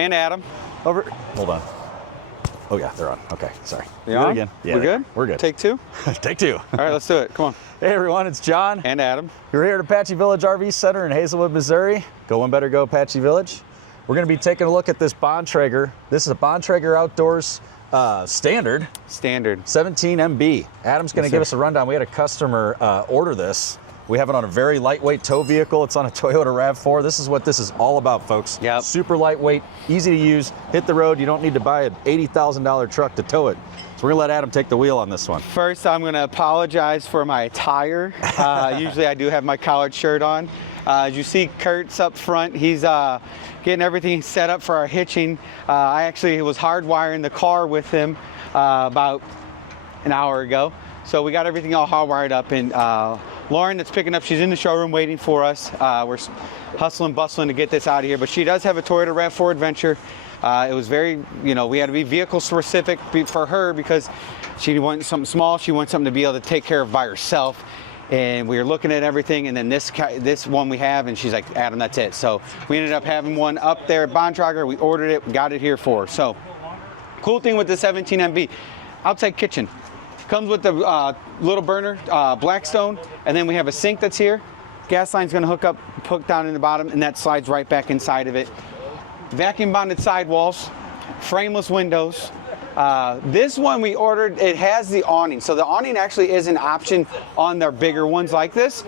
And Adam. Hold on. Oh yeah, they're on. Okay, sorry. You on? Again. Yeah, we're good? We're good. Take two? Take two. All right, let's do it. Come on. Hey everyone, it's John. And Adam. We're here at Apache Village RV Center in Hazelwood, Missouri. Go one better, go Apache Village. We're gonna be taking a look at this Bontrager. This is a Bontrager Outdoors Standard. 17 MB. Adam's gonna give us a rundown. We had a customer order this. We have it on a very lightweight tow vehicle. It's on a Toyota RAV4. This is what this is all about, folks. Yep. Super lightweight, easy to use, hit the road. You don't need to buy an $80,000 truck to tow it. So we're gonna let Adam take the wheel on this one. First, I'm gonna apologize for my attire. Usually I do have my collared shirt on. As you see Kurt's up front, he's getting everything set up for our hitching. I actually was hardwiring the car with him about an hour ago. So we got everything all hardwired up, and Lauren that's picking up, she's in the showroom waiting for us. We're hustling, bustling to get this out of here, but she does have a Toyota RAV4 Adventure. It was very, we had to be vehicle specific for her because she wanted something small. She wanted something to be able to take care of by herself. And we were looking at everything, and then this one we have, and she's like, Adam, that's it. So we ended up having one up there at Bontrager. We ordered it, got it here for her. So cool thing with the 17 MB, outside kitchen. Comes with the little burner, Blackstone, and then we have a sink that's here. Gas line's gonna hook down in the bottom, and that slides right back inside of it. Vacuum bonded sidewalls, frameless windows. This one we ordered, it has the awning. So the awning actually is an option on their bigger ones like this.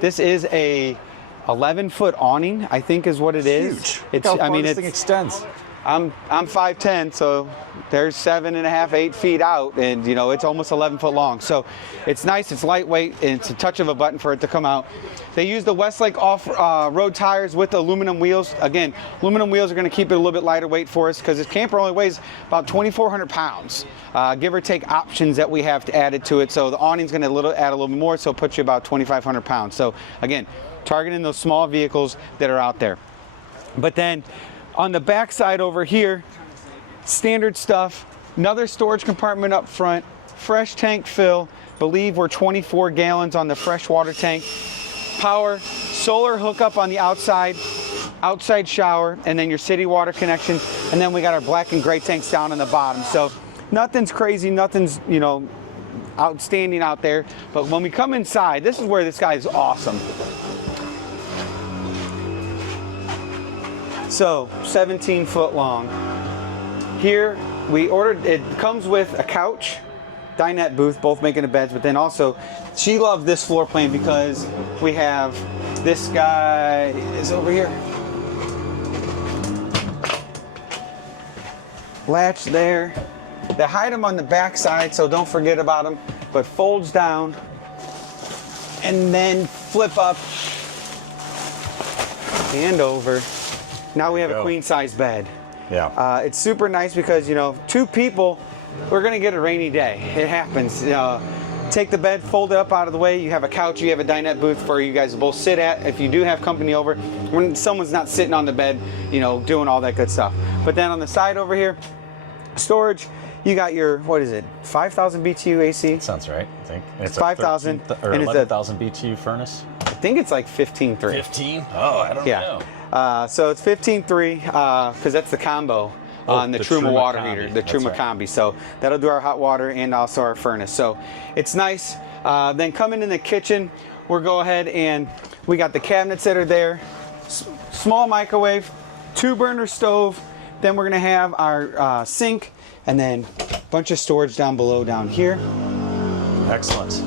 This is a 11-foot awning, I think is what it is. Huge. How far this thing extends. I'm 5'10", so there's 7.5, 8 feet out, and it's almost 11 foot long. So it's nice, it's lightweight, and it's a touch of a button for it to come out. They use the Westlake off-road tires with aluminum wheels. Again, aluminum wheels are going to keep it a little bit lighter weight for us because this camper only weighs about 2,400 pounds, give or take options that we have to add it to it. So the awning's going to add a little bit more, so it puts you about 2,500 pounds. So again, targeting those small vehicles that are out there. But then on the back side over here, standard stuff, another storage compartment up front, fresh tank fill, believe we're 24 gallons on the fresh water tank, power, solar hookup on the outside shower, and then your city water connection, and then we got our black and gray tanks down on the bottom. So nothing's crazy, nothing's outstanding out there, but when we come inside, this is where this guy is awesome. So 17 foot long. Here we ordered, it comes with a couch, dinette booth, both making the beds, but then also she loved this floor plan because we have this guy is over here. Latch there. They hide them on the back side, so don't forget about them, but folds down and then flip up and over. Now we have a queen size bed. Yeah. It's super nice because, two people, we're gonna get a rainy day. It happens. Take the bed, fold it up out of the way. You have a couch, you have a dinette booth for you guys to both sit at if you do have company over, when someone's not sitting on the bed, doing all that good stuff. But then on the side over here, storage, you got your, what is it, 5,000 BTU AC? Sounds right, I think. And it's 5,000 or 11,000 BTU furnace. I think it's like 15.3. 15? Oh, I don't know. So it's 15.3 because that's the combo on the Truma water heater, the Truma Combi. So that'll do our hot water and also our furnace. So it's nice. Then coming in the kitchen, we'll go ahead and we got the cabinets that are there, small microwave, 2-burner stove. Then we're gonna have our sink and then a bunch of storage down below down here. Excellent.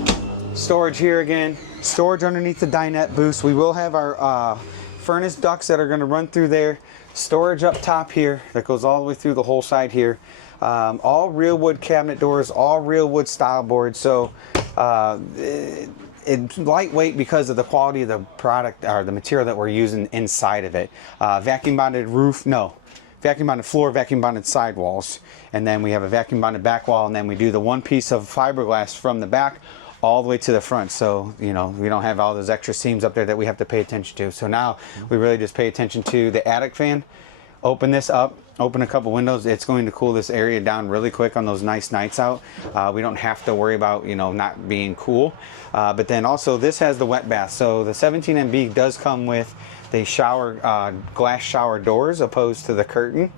Storage here again, storage underneath the dinette booth. We will have our furnace ducts that are going to run through there, storage up top here that goes all the way through the whole side here, all real wood cabinet doors, all real wood style boards. So it's lightweight because of the quality of the product or the material that we're using inside of it. Vacuum bonded roof, vacuum bonded floor, vacuum bonded sidewalls, and then we have a vacuum bonded back wall, and then we do the one piece of fiberglass from the back all the way to the front, so we don't have all those extra seams up there that we have to pay attention to. So now we really just pay attention to the attic fan. Open this up, open a couple windows. It's going to cool this area down really quick on those nice nights out. We don't have to worry about not being cool. But then also this has the wet bath. So the 17 MB does come with They shower glass shower doors opposed to the curtain.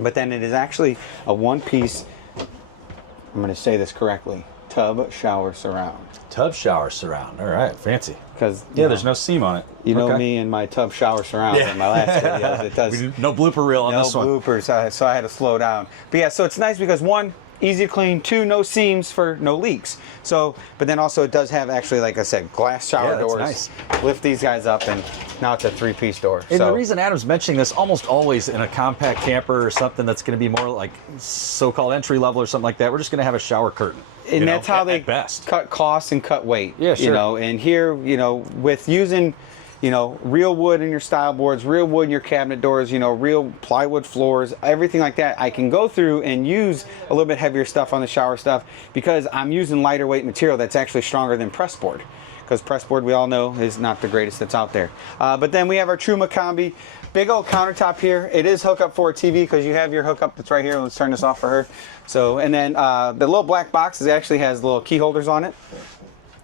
But then it is actually a one-piece, I'm going to say this correctly, tub shower surround. Tub shower surround. All right, fancy. Because there's no seam on it. You know me and my tub shower surround in my last videos. It does no blooper reel on this one. No bloopers, so I had to slow down. But yeah, so it's nice because one, easy to clean, two, no seams for no leaks. So, but then also it does have actually, like I said, glass shower doors. Nice. Lift these guys up, and now it's a three-piece door. And the reason Adam's mentioning this, almost always in a compact camper or something that's going to be more like so-called entry level or something like that, we're just going to have a shower curtain. And that's how they cut costs and cut weight. Yeah, sure. You know, and here, you know, with using, you know, real wood in your style boards, real wood in your cabinet doors, you know, real plywood floors, everything like that, I can go through and use a little bit heavier stuff on the shower stuff because I'm using lighter weight material that's actually stronger than press board. Because press board, we all know, is not the greatest that's out there. But then we have our Truma Combi. Big old countertop here. It is hook up for a TV because you have your hookup that's right here. Let's turn this off for her. So, and then the little black box actually has little key holders on it.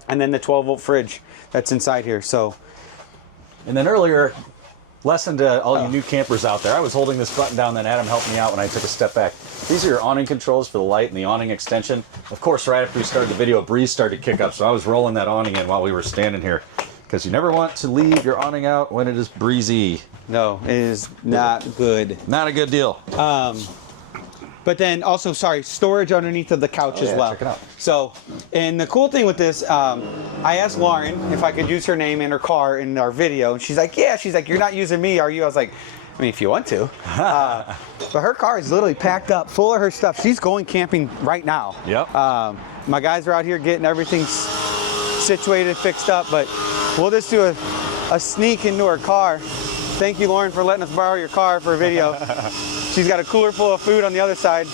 And then the 12-volt fridge that's inside here. So, and then earlier, lesson to all you new campers out there, I was holding this button down, then Adam helped me out when I took a step back. These are your awning controls for the light and the awning extension. Of course, right after we started the video, a breeze started to kick up, so I was rolling that awning in while we were standing here. Because you never want to leave your awning out when it is breezy. No, it is not good. Not a good deal. But then also, storage underneath of the couch as well. Check it out. So, and the cool thing with this, I asked Lauren if I could use her name in her car in our video, and she's like, yeah. She's like, you're not using me, are you? I was like, I mean, if you want to. But her car is literally packed up, full of her stuff. She's going camping right now. Yep. My guys are out here getting everything situated, fixed up, but we'll just do a sneak into her car. Thank you, Lauren, for letting us borrow your car for a video. She's got a cooler full of food on the other side.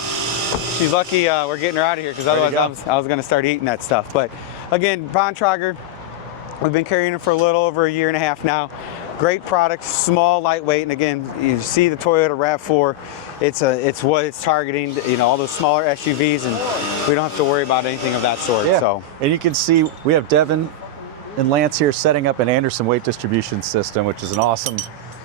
She's lucky we're getting her out of here because otherwise I was going to start eating that stuff. But again, Bontrager, we've been carrying it for a little over a year and a half now. Great product, small, lightweight, and again, you see the Toyota RAV4. It's what it's targeting, you know, all those smaller SUVs, and we don't have to worry about anything of that sort. Yeah. So, and you can see we have Devin and Lance here setting up an Anderson weight distribution system, which is an awesome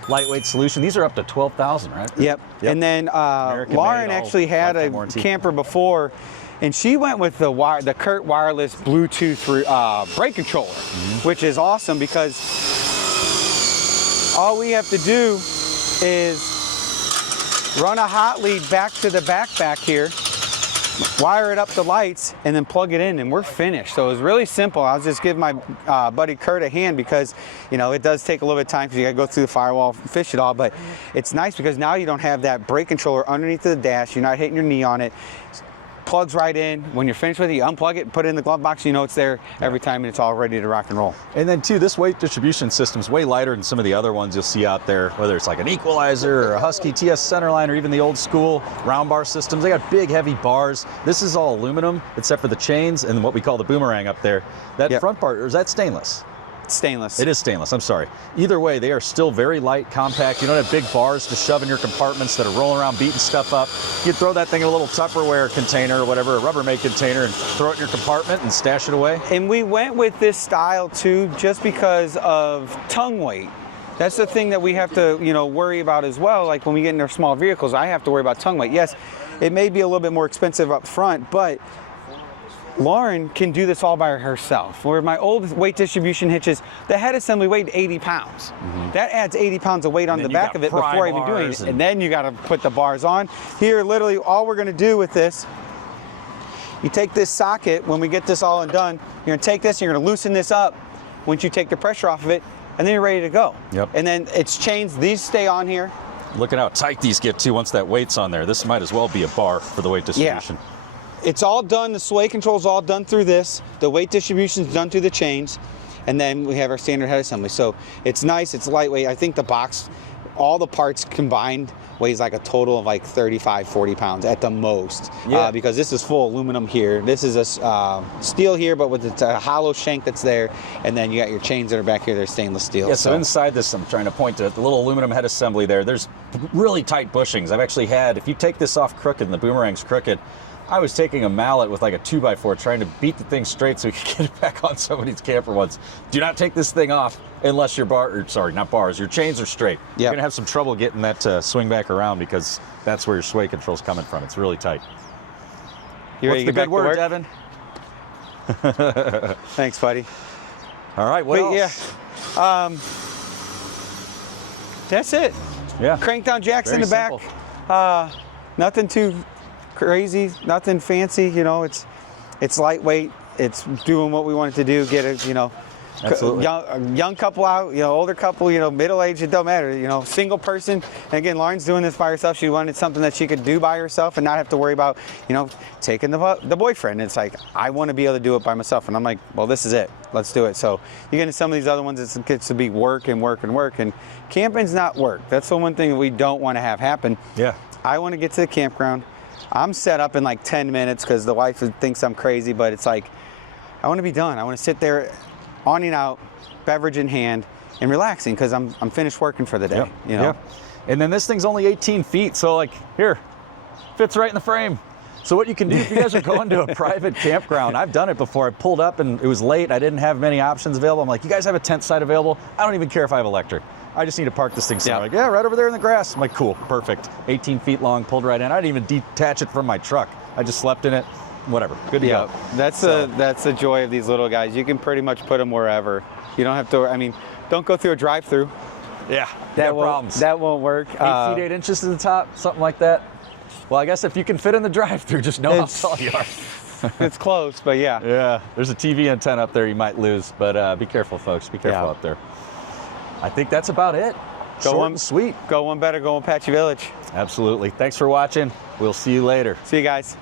lightweight solution. These are up to 12,000, right? Yep. And then Lauren actually had a camper before, and she went with the Kurt wireless Bluetooth brake controller, which is awesome because all we have to do is run a hot lead back to the back here, wire it up the lights, and then plug it in, and we're finished. So it was really simple. I'll just give my buddy Kurt a hand because, you know, it does take a little bit of time because you got to go through the firewall, fish it all. But it's nice because now you don't have that brake controller underneath the dash. You're not hitting your knee on it. Plugs right in. When you're finished with it, you unplug it, put it in the glove box. You know it's there every time, and it's all ready to rock and roll. And then too, this weight distribution system is way lighter than some of the other ones you'll see out there, whether it's like an equalizer or a Husky TS centerline or even the old school round bar systems. They got big, heavy bars. This is all aluminum, except for the chains and what we call the boomerang up there. That front part, or is that stainless? Stainless. It is stainless, I'm sorry. Either way, they are still very light, compact. You don't have big bars to shove in your compartments that are rolling around beating stuff up. You throw that thing in a little Tupperware container or whatever, a Rubbermaid container, and throw it in your compartment and stash it away. And we went with this style too just because of tongue weight. That's the thing that we have to, you know, worry about as well. Like when we get in our small vehicles, I have to worry about tongue weight. Yes, it may be a little bit more expensive up front, but Lauren can do this all by herself. Where my old weight distribution hitches, the head assembly weighed 80 pounds. That adds 80 pounds of weight on the back of it before even doing it. And then you got to put the bars on. Here, literally, all we're going to do with this, you take this socket, when we get this all undone, you're going to take this, and you're going to loosen this up once you take the pressure off of it, and then you're ready to go. Yep. And then it's chains. These stay on here. Look at how tight these get too once that weight's on there. This might as well be a bar for the weight distribution. Yeah. It's all done, the sway control is all done through this. The weight distribution is done through the chains. And then we have our standard head assembly. So it's nice, it's lightweight. I think the box, all the parts combined, weighs like a total of like 35, 40 pounds at the most. Yeah. Because this is full aluminum here. This is a steel here, but with a hollow shank that's there. And then you got your chains that are back here, they're stainless steel. Yeah, so inside this, I'm trying to point to the little aluminum head assembly there. There's really tight bushings. I've actually had, if you take this off crooked and the boomerang's crooked, I was taking a mallet with like a 2x4 trying to beat the thing straight so we could get it back on somebody's camper once. Do not take this thing off unless your your chains are straight. Yep. You're gonna have some trouble getting that swing back around because that's where your sway control's coming from. It's really tight. You ready What's to the get good back to word, work? Devin? Thanks, buddy. All right, what else? Yeah, that's it. Yeah. Crank down jacks in Very the back. simple. Nothing too crazy, nothing fancy. You know, it's lightweight. It's doing what we want it to do. Get a, you know, Absolutely. young couple out, you know, older couple, you know, middle age, it don't matter. You know, single person. And again, Lauren's doing this by herself. She wanted something that she could do by herself and not have to worry about, you know, taking the boyfriend. It's like, I want to be able to do it by myself. And I'm like, well, this is it. Let's do it. So you get into some of these other ones, it gets to be work and work and work. And camping's not work. That's the one thing that we don't want to have happen. Yeah. I want to get to the campground. I'm set up in like 10 minutes because the wife thinks I'm crazy, but it's like, I want to be done. I want to sit there, awning out, beverage in hand, and relaxing because I'm finished working for the day. Yep. You know? Yep. And then this thing's only 18 feet, so like, here, fits right in the frame. So what you can do if you guys are going to a private campground, I've done it before. I pulled up and it was late. I didn't have many options available. I'm like, you guys have a tent site available? I don't even care if I have electric. I just need to park this thing somewhere. Like, yeah, right over there in the grass. I'm like, cool, perfect. 18 feet long, pulled right in. I didn't even detach it from my truck. I just slept in it. Whatever, good to go. That's the joy of these little guys. You can pretty much put them wherever. You don't have to. I mean, don't go through a drive-through. Yeah, That problems. That won't work. 8 feet 8 inches to the top, something like that. Well, I guess if you can fit in the drive-through, just know how tall you are. It's close, but yeah. Yeah, there's a TV antenna up there you might lose, but be careful, folks. Be careful out there. I think that's about it. Short and sweet. Go one better, go Apache Village. Absolutely. Thanks for watching. We'll see you later. See you guys.